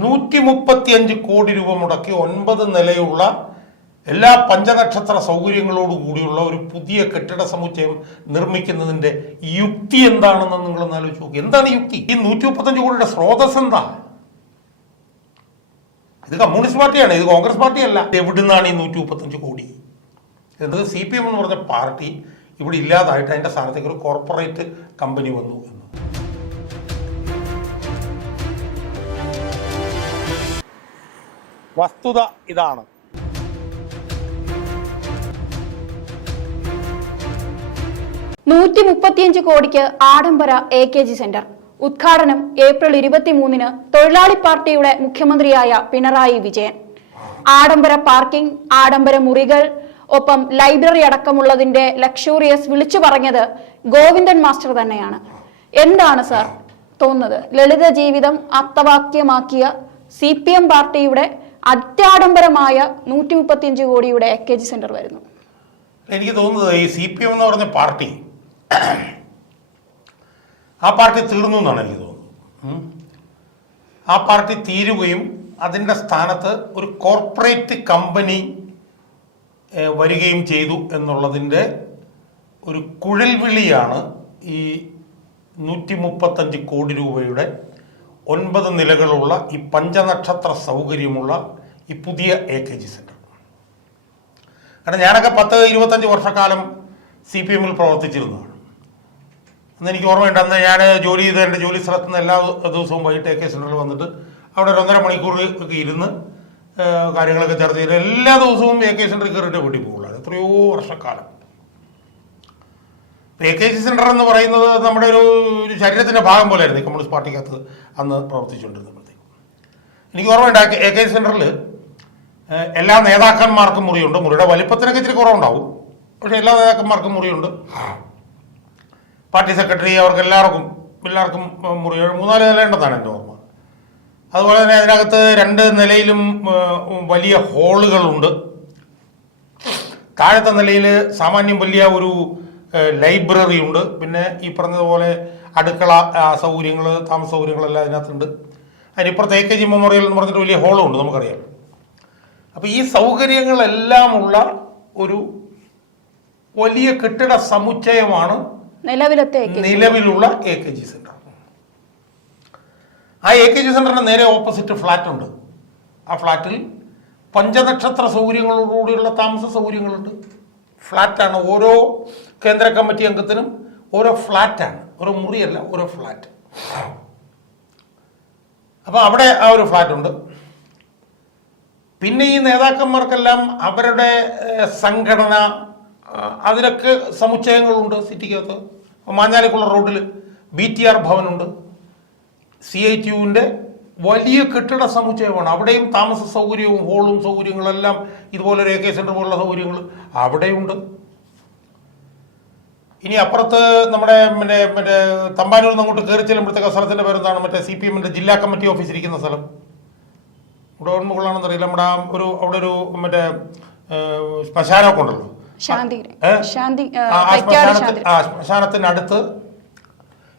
135 കോടി രൂപ മുടക്കി 9 നിലയുള്ള എല്ലാ പഞ്ചനക്ഷത്ര സൗകര്യങ്ങളോട് കൂടിയുള്ള ഒരു പുതിയ കെട്ടിട സമുച്ചയം നിർമ്മിക്കുന്നതിന്റെ യുക്തി എന്താണെന്ന് നിങ്ങളൊന്ന് ആലോചിച്ച് നോക്കി. എന്താണ് യുക്തി? ഈ 135 കോടിയുടെ സ്രോതസ് എന്താ? ഇത് കമ്മ്യൂണിസ്റ്റ് പാർട്ടിയാണ്, ഇത് കോൺഗ്രസ് പാർട്ടിയല്ല. എവിടുന്നാണ് ഈ 135 കോടി? എന്നത് CPM എന്ന് പറഞ്ഞ പാർട്ടി ഇവിടെ ഇല്ലാതായിട്ട് അതിന്റെ സ്ഥാനത്തേക്ക് ഒരു കോർപ്പറേറ്റ് കമ്പനി വന്നു എന്ന്. വസ്തുത ഇതാണ്. കോടിക്ക് ആഡംബര AKG സെന്റർ ഉദ്ഘാടനം ഏപ്രിൽ 23-ന് തൊഴിലാളി പാർട്ടിയുടെ മുഖ്യമന്ത്രിയായ പിണറായി വിജയൻ. ആഡംബര പാർക്കിംഗ്, ആഡംബര മുറികൾ, ഒപ്പം ലൈബ്രറി അടക്കമുള്ളതിന്റെ ലക്ഷൂറിയസ് വിളിച്ചു പറഞ്ഞത് ഗോവിന്ദൻ മാസ്റ്റർ തന്നെയാണ്. എന്താണ് സാർ തോന്നുന്നത്? ലളിത ജീവിതം അർത്ഥവാക്യമാക്കിയ CPM പാർട്ടിയുടെ അത്യാഡംബരമായ 135 കോടിയുടെ AKG സെന്റർ വരുന്നു. എനിക്ക് തോന്നുന്നത് ഈ CPM എന്ന് പറഞ്ഞ പാർട്ടി ആ പാർട്ടി തീർന്നു എന്നാണ് എനിക്ക് തോന്നുന്നത്. ആ പാർട്ടി തീരുകയും അതിൻ്റെ സ്ഥാനത്ത് ഒരു കോർപ്പറേറ്റ് കമ്പനി വരികയും ചെയ്തു എന്നുള്ളതിൻ്റെ ഒരു കുഴൽവിളിയാണ് ഈ 135 കോടി രൂപയുടെ 9 നിലകളുള്ള ഈ പഞ്ചനക്ഷത്ര സൗകര്യമുള്ള ഈ പുതിയ AKG സെന്റർ. കാരണം ഞാനൊക്കെ 10-25 വർഷക്കാലം CPM-ൽ പ്രവർത്തിച്ചിരുന്നതാണ്. അന്ന് എനിക്ക് ഓർമ്മയുണ്ട്, അന്ന് ഞാൻ ജോലി ചെയ്ത എൻ്റെ ജോലി സ്ഥലത്ത് നിന്ന് എല്ലാ ദിവസവും വൈകിട്ട് AKG സെന്ററിൽ വന്നിട്ട് അവിടെ ഒരു 1.5 മണിക്കൂർ ഒക്കെ ഇരുന്ന് കാര്യങ്ങളൊക്കെ ചർച്ച ചെയ്ത് എല്ലാ ദിവസവും AKG സെന്ററിൽ കയറിയിട്ട് വീട്ടിൽ പോകുള്ളൂ. എത്രയോ വർഷക്കാലം. AKG സെന്റർ എന്ന് പറയുന്നത് നമ്മുടെ ഒരു ശരീരത്തിൻ്റെ ഭാഗം പോലെയായിരുന്നു ഈ കമ്മ്യൂണിസ്റ്റ് പാർട്ടിക്കകത്ത് അന്ന് പ്രവർത്തിച്ചുകൊണ്ടിരുന്നപ്പോഴത്തേക്കും. എനിക്ക് ഓർമ്മയുണ്ട്, AKG സെന്ററിൽ എല്ലാ നേതാക്കന്മാർക്കും മുറിയുണ്ട്. മുറിയുടെ വലിപ്പത്തിനൊക്കെ ഇച്ചിരി കുറവുണ്ടാവും, പക്ഷെ എല്ലാ നേതാക്കന്മാർക്കും മുറിയുണ്ട്. പാർട്ടി സെക്രട്ടറി അവർക്ക് എല്ലാവർക്കും മുറി 3-4 നിലയുണ്ടെന്നാണ് എൻ്റെ ഓർമ്മ. അതുപോലെ തന്നെ അതിനകത്ത് 2 നിലയിലും വലിയ ഹോളുകളുണ്ട്. താഴത്തെ നിലയിൽ സാമാന്യം വലിയ ഒരു ലൈബ്രറി ഉണ്ട്. പിന്നെ ഈ പറഞ്ഞതുപോലെ അടുക്കള സൗകര്യങ്ങൾ, താമസ സൗകര്യങ്ങളെല്ലാം അതിനകത്തുണ്ട്. അതിനിപ്പുറത്ത് AKG മെമ്മോറിയൽ എന്ന് പറഞ്ഞിട്ട് വലിയ ഹോളും ഉണ്ട്, നമുക്കറിയാം. അപ്പോൾ ഈ സൗകര്യങ്ങളെല്ലാം ഒരു വലിയ കെട്ടിട സമുച്ചയമാണ് നിലവിലുള്ള AKG സെന്റർ. ആ AKG സെന്ററിന്റെ നേരെ ഓപ്പോസിറ്റ് ഫ്ലാറ്റ് ഉണ്ട്. ആ ഫ്ലാറ്റിൽ പഞ്ചനക്ഷത്ര സൗകര്യങ്ങളോടുകൂടിയുള്ള താമസ സൗകര്യങ്ങളുണ്ട്. ഫ്ലാറ്റാണ്. ഓരോ കേന്ദ്ര കമ്മിറ്റി അംഗത്തിനും ഓരോ ഫ്ലാറ്റാണ്, ഓരോ മുറിയല്ല, ഓരോ ഫ്ലാറ്റ്. അപ്പോൾ അവിടെ ആ ഒരു ഫ്ലാറ്റ് ഉണ്ട്. പിന്നെ ഈ നേതാക്കന്മാർക്കെല്ലാം അവരുടെ സംഘടന, അതിനൊക്കെ സമുച്ചയങ്ങളുണ്ട് സിറ്റിക്കകത്ത്. മാഞ്ഞാലിക്കുള്ള റോഡിൽ BTR ഭവനുണ്ട്. CITUവിൻ്റെ വലിയ കെട്ടിട സമുച്ചയമാണ്. അവിടെയും താമസ സൗകര്യവും ഹോളും സൗകര്യങ്ങളെല്ലാം ഇതുപോലെ ഒരു AKG സെന്റർ പോലുള്ള സൗകര്യങ്ങൾ അവിടെയുണ്ട്. ഇനി അപ്പുറത്ത് നമ്മുടെ മറ്റേ തമ്പാനൂരിൽ നിന്ന് അങ്ങോട്ട് കയറി ചെല്ലുമ്പോഴത്തേക്ക് സ്ഥലത്തിൻ്റെ പേരെന്താണ്, മറ്റേ CPM-ന്റെ ജില്ലാ കമ്മിറ്റി ഓഫീസ് ഇരിക്കുന്ന സ്ഥലം. ഇവിടെ ഓർമ്മകളാണെന്ന് അറിയില്ല. നമ്മുടെ അവിടെ ഒരു മറ്റേ ശ്മശാനമൊക്കെ ഉണ്ടല്ലോ, ശ്മശാനത്തിനടുത്ത്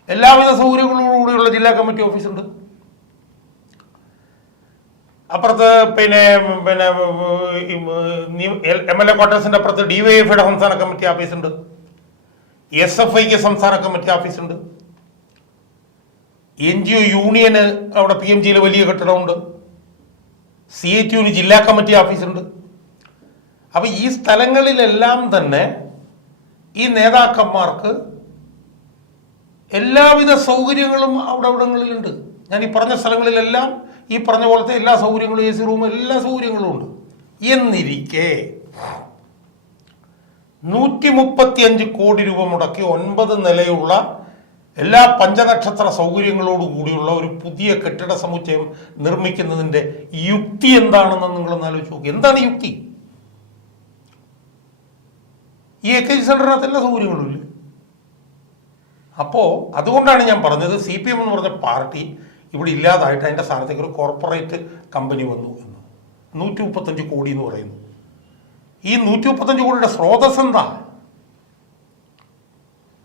എല്ലാവിധ സൗകര്യങ്ങളോടുകൂടിയുള്ള ജില്ലാ കമ്മിറ്റി ഓഫീസുണ്ട്. അപ്പുറത്ത് പിന്നെ MLA ക്വാർട്ടേഴ്സിന്റെ അപ്പുറത്ത് DYFIയുടെ സംസ്ഥാന കമ്മിറ്റി ഓഫീസുണ്ട്. SFIക്ക് സംസ്ഥാന കമ്മിറ്റി ഓഫീസുണ്ട്. NGO യൂണിയന് അവിടെ PMGയിൽ വലിയ കെട്ടിടമുണ്ട്. CITUവിന് ജില്ലാ കമ്മിറ്റി ഓഫീസുണ്ട്. അപ്പൊ ഈ സ്ഥലങ്ങളിലെല്ലാം തന്നെ ഈ നേതാക്കന്മാർക്ക് എല്ലാവിധ സൗകര്യങ്ങളും അവിടങ്ങളിലുണ്ട്. ഞാൻ ഈ പറഞ്ഞ സ്ഥലങ്ങളിലെല്ലാം ഈ പറഞ്ഞ പോലത്തെ എല്ലാ സൗകര്യങ്ങളും, AC റൂം, എല്ലാ സൗകര്യങ്ങളും ഉണ്ട്. എന്നിരിക്കെ 135 കോടി രൂപ മുടക്കി 9 നിലയുള്ള എല്ലാ പഞ്ചനക്ഷത്ര സൗകര്യങ്ങളോട് കൂടിയുള്ള ഒരു പുതിയ കെട്ടിട സമുച്ചയം നിർമ്മിക്കുന്നതിന്റെ യുക്തി എന്താണെന്ന് നിങ്ങളൊന്ന് ആലോചിച്ച് നോക്കി. എന്താണ് യുക്തി? ഈ AKG സെന്ററിനകത്ത് എല്ലാ സൗകര്യങ്ങളും ഇല്ല. അപ്പോൾ അതുകൊണ്ടാണ് ഞാൻ പറഞ്ഞത് CPM എന്ന് പറഞ്ഞ പാർട്ടി ഇവിടെ ഇല്ലാതായിട്ട് അതിൻ്റെ സ്ഥാനത്തേക്ക് ഒരു കോർപ്പറേറ്റ് കമ്പനി വന്നു എന്ന്. 135 കോടി എന്ന് പറയുന്നു. ഈ 135 കോടിയുടെ സ്രോതസ് എന്താ?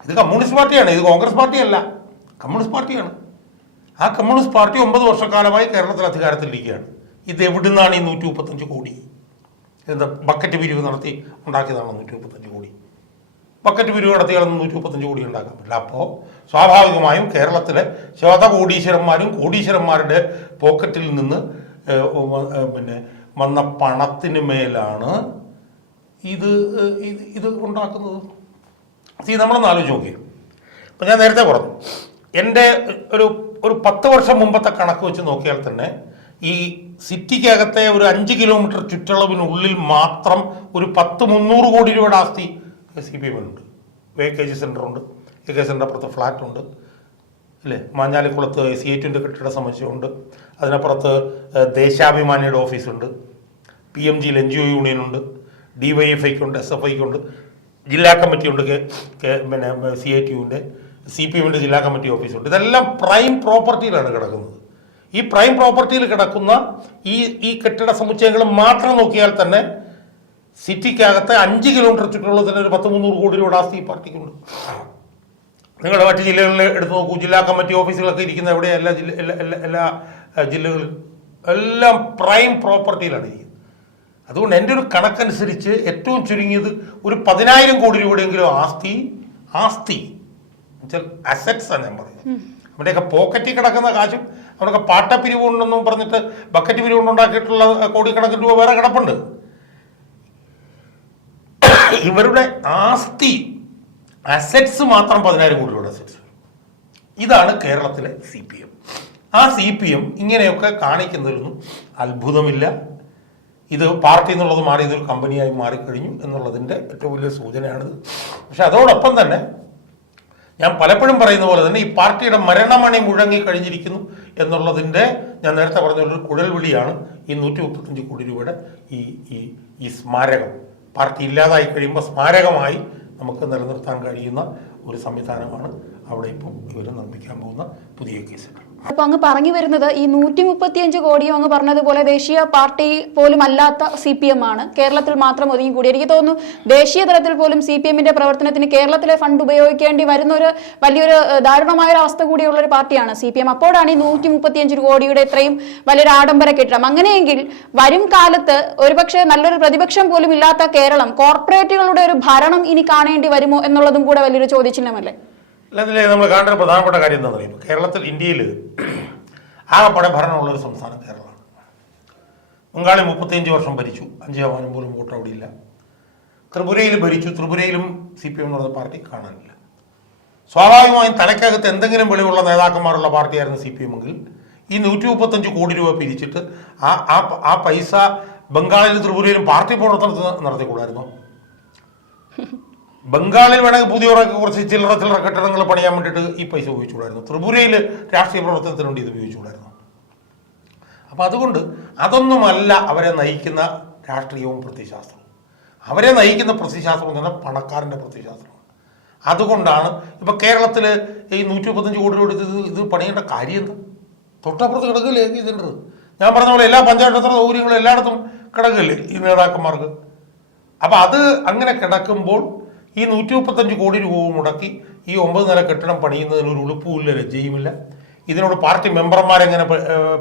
ഇത് കമ്മ്യൂണിസ്റ്റ് പാർട്ടിയാണ്, ഇത് കോൺഗ്രസ് പാർട്ടിയല്ല, കമ്മ്യൂണിസ്റ്റ് പാർട്ടിയാണ്. ആ കമ്മ്യൂണിസ്റ്റ് പാർട്ടി 9 വർഷക്കാലമായി കേരളത്തിൽ അധികാരത്തിലിരിക്കുകയാണ്. ഇത് എവിടുന്നാണ് ഈ 135 കോടി? എന്താ ബക്കറ്റ് പിരിവ് നടത്തി ഉണ്ടാക്കിയതാണോ 135 കോടി? ബക്കറ്റ് പിരിവ് നടത്തിയാലൊന്നും 135 കോടി ഉണ്ടാക്കാൻ പറ്റില്ല. അപ്പോൾ സ്വാഭാവികമായും കേരളത്തിലെ ശതകോടീശ്വരന്മാരും കോടീശ്വരന്മാരുടെ പോക്കറ്റിൽ നിന്ന് വന്ന പണത്തിന് മേലാണ് ഇത് ഉണ്ടാക്കുന്നത്. നമ്മളൊന്ന് ആലോചിച്ച് നോക്കി. ഇപ്പം ഞാൻ നേരത്തെ പറഞ്ഞു, എൻ്റെ ഒരു 10 വർഷം മുമ്പത്തെ കണക്ക് വെച്ച് നോക്കിയാൽ തന്നെ ഈ സിറ്റിക്കകത്തെ ഒരു 5 കിലോമീറ്റർ ചുറ്റളവിനുള്ളിൽ മാത്രം ഒരു 300 കോടി രൂപയുടെ ആസ്തി CPM ഉണ്ട്. AKG സെൻ്ററുണ്ട്, AKG സെൻ്റർ അപ്പുറത്ത് ഫ്ലാറ്റ് ഉണ്ട് അല്ലേ, മാഞ്ഞാലിക്കുളത്ത് CA2 കെട്ടിട സമുച്ചയമുണ്ട്, അതിനപ്പുറത്ത് ദേശാഭിമാനിയുടെ ഓഫീസുണ്ട്, PMGയിൽ NGO യൂണിയനുണ്ട്, DYFIക്കുണ്ട്, SFIക്കുണ്ട്, ജില്ലാ കമ്മിറ്റിയുണ്ട്, CA2വിൻ്റെ, CPMൻ്റെ ജില്ലാ കമ്മിറ്റി ഓഫീസുണ്ട്. ഇതെല്ലാം പ്രൈം പ്രോപ്പർട്ടിയിലാണ് കിടക്കുന്നത്. ഈ പ്രൈം പ്രോപ്പർട്ടിയിൽ കിടക്കുന്ന ഈ കെട്ടിട സമുച്ചയങ്ങൾ മാത്രം നോക്കിയാൽ തന്നെ സിറ്റിക്കകത്ത് 5 കിലോമീറ്റർ ചുറ്റുള്ള തന്നെ ഒരു 300 കോടി രൂപ ആസ്തി ഈ പാർട്ടിക്കുണ്ട്. നിങ്ങളുടെ മറ്റ് ജില്ലകളിൽ എടുത്തു നോക്കൂ, ജില്ലാ കമ്മിറ്റി ഓഫീസുകളൊക്കെ ഇരിക്കുന്ന എവിടെ? എല്ലാ ജില്ലകളിലും എല്ലാം പ്രൈം പ്രോപ്പർട്ടിയിലാണ് ഇരിക്കുന്നത്. അതുകൊണ്ട് എൻ്റെ ഒരു കണക്കനുസരിച്ച് ഏറ്റവും ചുരുങ്ങിയത് ഒരു 10,000 കോടി രൂപയുടെയെങ്കിലും ആസ്തി അസറ്റ്സ് ആണ് ഞാൻ പറയുന്നത്. അവരുടെയൊക്കെ പോക്കറ്റിൽ കിടക്കുന്ന കാശും അവരൊക്കെ പാട്ടപ്പിരിവുണ്ടെന്നും പറഞ്ഞിട്ട് ബക്കറ്റ് പിരിവുണ്ടുണ്ടാക്കിയിട്ടുള്ള കോടിക്കണക്കിന് രൂപ വേറെ കിടപ്പുണ്ട്. ഇവരുടെ അസറ്റ്സ് മാത്രം 10,000 കോടി രൂപയുടെ അസറ്റ്സ്. ഇതാണ് കേരളത്തിലെ CPM. ആ CPM ഇങ്ങനെയൊക്കെ കാണിക്കുന്നതിലൊന്നും അത്ഭുതമില്ല. ഇത് പാർട്ടി എന്നുള്ളത് മാറി ഇതൊരു കമ്പനിയായി മാറിക്കഴിഞ്ഞു എന്നുള്ളതിൻ്റെ ഏറ്റവും വലിയ സൂചനയാണിത്. പക്ഷെ അതോടൊപ്പം തന്നെ ഞാൻ പലപ്പോഴും പറയുന്ന പോലെ തന്നെ ഈ പാർട്ടിയുടെ മരണമണി മുഴങ്ങി കഴിഞ്ഞിരിക്കുന്നു എന്നുള്ളതിൻ്റെ ഞാൻ നേരത്തെ പറഞ്ഞൊരു കുഴൽവിളിയാണ് ഈ 135 കോടി രൂപയുടെ ഈ സ്മാരകം. പാർട്ടി ഇല്ലാതായി കഴിയുമ്പോൾ സ്മാരകമായി നമുക്ക് നിലനിർത്താൻ കഴിയുന്ന ഒരു സംവിധാനമാണ് അവിടെ ഇപ്പം ഇവർ നിർമ്മിക്കാൻ പോകുന്ന പുതിയ കേസ്. അപ്പൊ അങ്ങ് പറഞ്ഞു വരുന്നത് ഈ 135 കോടിയും അങ്ങ് പറഞ്ഞതുപോലെ ദേശീയ പാർട്ടി പോലും അല്ലാത്ത CPM ആണ്, കേരളത്തിൽ മാത്രം ഒതുങ്ങി കൂടി. എനിക്ക് തോന്നുന്നു ദേശീയ തലത്തിൽ പോലും CPMന്റെ പ്രവർത്തനത്തിന് കേരളത്തിലെ ഫണ്ട് ഉപയോഗിക്കേണ്ടി വരുന്ന ഒരു വലിയൊരു ദാരുണമായ ഒരു അവസ്ഥ കൂടിയുള്ള ഒരു പാർട്ടിയാണ് CPM. അപ്പോഴാണ് ഈ 135 കോടിയുടെ ഇത്രയും വലിയൊരു ആഡംബര കെട്ടിടം. അങ്ങനെയെങ്കിൽ വരും കാലത്ത് ഒരുപക്ഷെ നല്ലൊരു പ്രതിപക്ഷം പോലും ഇല്ലാത്ത കേരളം കോർപ്പറേറ്റുകളുടെ ഒരു ഭരണം ഇനി കാണേണ്ടി വരുമോ എന്നുള്ളതും കൂടെ വലിയൊരു ചോദ്യചിഹ്നമല്ലേ? അല്ലതിലെ നമ്മൾ കാണേണ്ട ഒരു പ്രധാനപ്പെട്ട കാര്യം എന്താണെന്ന് പറയുമ്പോൾ കേരളത്തിൽ ഇന്ത്യയിൽ ആകെപ്പാടെ ഭരണമുള്ളൊരു സംസ്ഥാനം കേരളമാണ്. ബംഗാളിൽ 35 വർഷം ഭരിച്ചു, 5% പോലും വോട്ട് അവിടെ ഇല്ല. ത്രിപുരയിൽ ഭരിച്ചു, ത്രിപുരയിലും CPM എന്ന് പറയുന്ന പാർട്ടി കാണാനില്ല. സ്വാഭാവികമായും തലക്കകത്ത് എന്തെങ്കിലും വെളിവുള്ള നേതാക്കന്മാരുള്ള പാർട്ടിയായിരുന്നു CPM എങ്കിൽ ഈ 135 കോടി രൂപ പിരിച്ചിട്ട് ആ പൈസ ബംഗാളിലും ത്രിപുരയിലും പാർട്ടി പ്രവർത്തനത്തിൽ നടത്തിക്കൂടായിരുന്നു. ബംഗാളിൽ വേണമെങ്കിൽ പുതിയ കുറച്ച് ചില്ലറ കെട്ടിടങ്ങൾ പണിയാൻ വേണ്ടിയിട്ട് ഈ പൈസ ഉപയോഗിച്ചുകൂടായിരുന്നു. ത്രിപുരയിൽ രാഷ്ട്രീയ പ്രവർത്തനത്തിന് വേണ്ടി ഇത് ഉപയോഗിച്ചുകൂടായിരുന്നു. അപ്പം അതുകൊണ്ട് അതൊന്നുമല്ല അവരെ നയിക്കുന്ന രാഷ്ട്രീയവും പ്രത്യയശാസ്ത്രവും. അവരെ നയിക്കുന്ന പ്രത്യയശാസ്ത്രം എന്ന് പറഞ്ഞാൽ പണക്കാരൻ്റെ പ്രത്യയശാസ്ത്രമാണ്. അതുകൊണ്ടാണ് ഇപ്പം കേരളത്തിൽ ഈ 135 കോടി രൂപ ഇത് പണിയേണ്ട കാര്യം എന്താ? തൊട്ടപ്പുറത്ത് കിടക്കില്ലേ ഇതിൻ്റെ? ഞാൻ പറഞ്ഞ പോലെ എല്ലാ പഞ്ചായത്ത് സൗകര്യങ്ങളും എല്ലായിടത്തും കിടക്കില്ലേ ഈ നേതാക്കന്മാർക്ക്? അപ്പം അത് അങ്ങനെ കിടക്കുമ്പോൾ ഈ 135 കോടി രൂപ മുടക്കി ഈ 9 നില കെട്ടിടം പണിയുന്നതിന് ഒരു ഉളുപ്പുമില്ല, ലജ്ജയുമില്ല. ഇതിനോട് പാർട്ടി മെമ്പർമാരെങ്ങനെ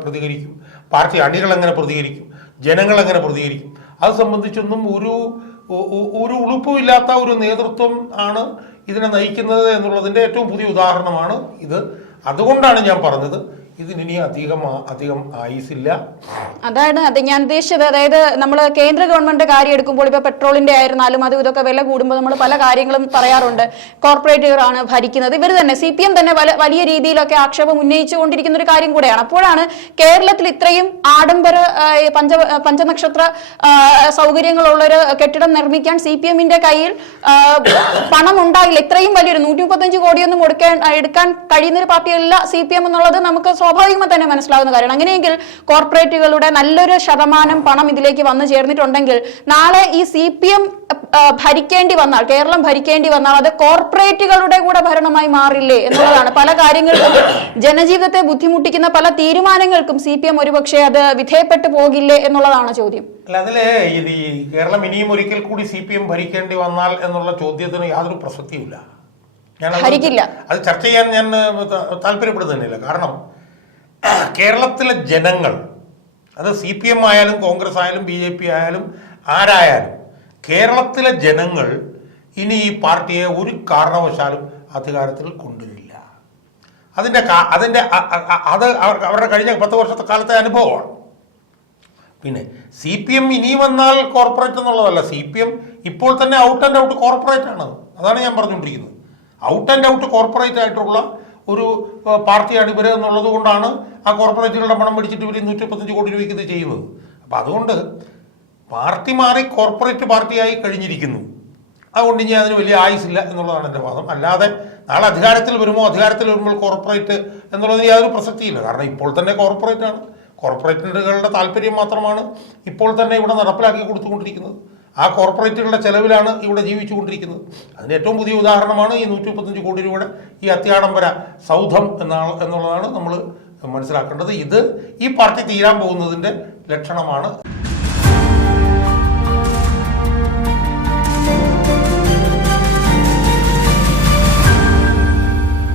പ്രതികരിക്കും, പാർട്ടി അണികൾ എങ്ങനെ പ്രതികരിക്കും, ജനങ്ങൾ എങ്ങനെ പ്രതികരിക്കും? അത് സംബന്ധിച്ചൊന്നും ഒരു ഉളുപ്പുമില്ലാത്ത ഒരു നേതൃത്വം ആണ് ഇതിനെ നയിക്കുന്നത് എന്നുള്ളതിൻ്റെ ഏറ്റവും പുതിയ ഉദാഹരണമാണ് ഇത്. അതുകൊണ്ടാണ് ഞാൻ പറഞ്ഞത് ഇതിനി അധികം ആയുസില്ല. അതാണ് ഞാൻ ഉദ്ദേശിച്ചത്. അതായത് നമ്മൾ കേന്ദ്ര ഗവൺമെന്റ് കാര്യം എടുക്കുമ്പോൾ ഇപ്പൊ പെട്രോളിന്റെ ആയിരുന്നാലും അതും ഇതൊക്കെ വില കൂടുമ്പോൾ നമ്മൾ പല കാര്യങ്ങളും പറയാറുണ്ട്. കോർപ്പറേറ്റുകളാണ് ഭരിക്കുന്നത്. ഇവർ തന്നെ CPM തന്നെ വലിയ രീതിയിലൊക്കെ ആക്ഷേപം ഉന്നയിച്ചുകൊണ്ടിരിക്കുന്ന ഒരു കാര്യം കൂടെയാണ്. അപ്പോഴാണ് കേരളത്തിൽ ഇത്രയും ആഡംബര പഞ്ചനക്ഷത്ര സൗകര്യങ്ങളുള്ള ഒരു കെട്ടിടം നിർമ്മിക്കാൻ CPMന്റെ കയ്യിൽ പണം ഉണ്ടായില്ല. ഇത്രയും വലിയൊരു 135 കോടിയൊന്നും എടുക്കാൻ കഴിയുന്ന ഒരു പാർട്ടിയല്ല CPM എന്നുള്ളത് നമുക്ക് സ്വാഭാവികമായി തന്നെ മനസ്സിലാവുന്ന കാര്യമാണ്. അങ്ങനെയെങ്കിൽ കോർപ്പറേറ്റുകളുടെ നല്ലൊരു ശതമാനം പണം ഇതിലേക്ക് വന്നു ചേർന്നിട്ടുണ്ടെങ്കിൽ നാളെ ഈ CPM ഭരിക്കേണ്ടി വന്നാൽ, കേരളം ഭരിക്കേണ്ടി വന്നാൽ അത് കോർപ്പറേറ്റുകളുടെ കൂടെ ഭരണമായി മാറില്ലേ എന്നുള്ളതാണ്. പല കാര്യങ്ങൾക്കും ജനജീവിതത്തെ ബുദ്ധിമുട്ടിക്കുന്ന പല തീരുമാനങ്ങൾക്കും CPM ഒരുപക്ഷെ അത് വിധേയപ്പെട്ടു പോകില്ലേ എന്നുള്ളതാണ് ചോദ്യം. അല്ല, അതിലെ ഈ കേരളം ഇനിയും ഒരിക്കൽ കൂടി CPM ഭരിക്കേണ്ടി വന്നാൽ എന്നുള്ള ചോദ്യത്തിന് യാതൊരു പ്രസക്തിയുമില്ല. അത് ചർച്ച ചെയ്യാൻ ഞാൻ താല്പര്യപ്പെടുന്നില്ല. കാരണം കേരളത്തിലെ ജനങ്ങൾ, അത് CPM ആയാലും കോൺഗ്രസ് ആയാലും BJP ആയാലും ആരായാലും, കേരളത്തിലെ ജനങ്ങൾ ഇനി ഈ പാർട്ടിയെ ഒരു കാരണവശാലും അധികാരത്തിൽ കൊണ്ടുവരില്ല. അത് അവരുടെ കഴിഞ്ഞ 10 വർഷത്തെ കാലത്തെ അനുഭവമാണ്. പിന്നെ CPM ഇനി വന്നാൽ കോർപ്പറേറ്റ് എന്നുള്ളതല്ല, CPM ഇപ്പോൾ തന്നെ ഔട്ട് ആൻഡ് ഔട്ട് കോർപ്പറേറ്റ് ആണ്. അതാണ് ഞാൻ പറഞ്ഞുകൊണ്ടിരിക്കുന്നത്. ഔട്ട് ആൻഡ് ഔട്ട് കോർപ്പറേറ്റ് ആയിട്ടുള്ള ഒരു പാർട്ടിയാണ് ഇവർ എന്നുള്ളത് കൊണ്ടാണ് ആ കോർപ്പറേറ്റുകളുടെ പണം പിടിച്ചിട്ട് ഇവർ 135 കോടി രൂപയ്ക്ക് ഇത് ചെയ്യുന്നത്. അപ്പം അതുകൊണ്ട് പാർട്ടി മാറി കോർപ്പറേറ്റ് പാർട്ടിയായി കഴിഞ്ഞിരിക്കുന്നു. അതുകൊണ്ട് ഇനി അതിന് വലിയ ആയുസില്ല എന്നുള്ളതാണ് എൻ്റെ വാദം. അല്ലാതെ നാളെ അധികാരത്തിൽ വരുമ്പോൾ കോർപ്പറേറ്റ് എന്നുള്ളതിന് യാതൊരു പ്രസക്തിയില്ല. കാരണം ഇപ്പോൾ തന്നെ കോർപ്പറേറ്റാണ്. കോർപ്പറേറ്റുകളുടെ താല്പര്യം മാത്രമാണ് ഇപ്പോൾ തന്നെ ഇവിടെ നടപ്പിലാക്കി കൊടുത്തുകൊണ്ടിരിക്കുന്നത്. ആ കോർപ്പറേറ്റുകളുടെ ചെലവിലാണ് ഇവിടെ ജീവിച്ചുകൊണ്ടിരിക്കുന്നത്. അതിന് ഏറ്റവും പുതിയ ഉദാഹരണമാണ് ഈ 135 കോടി രൂപയുടെ ഈ അത്യാഡംബര സൗധം എന്നുള്ളതാണ് നമ്മൾ മനസ്സിലാക്കേണ്ടത്. ഇത് ഈ പാർട്ടി തീരാൻ പോകുന്നതിൻ്റെ ലക്ഷണമാണ്.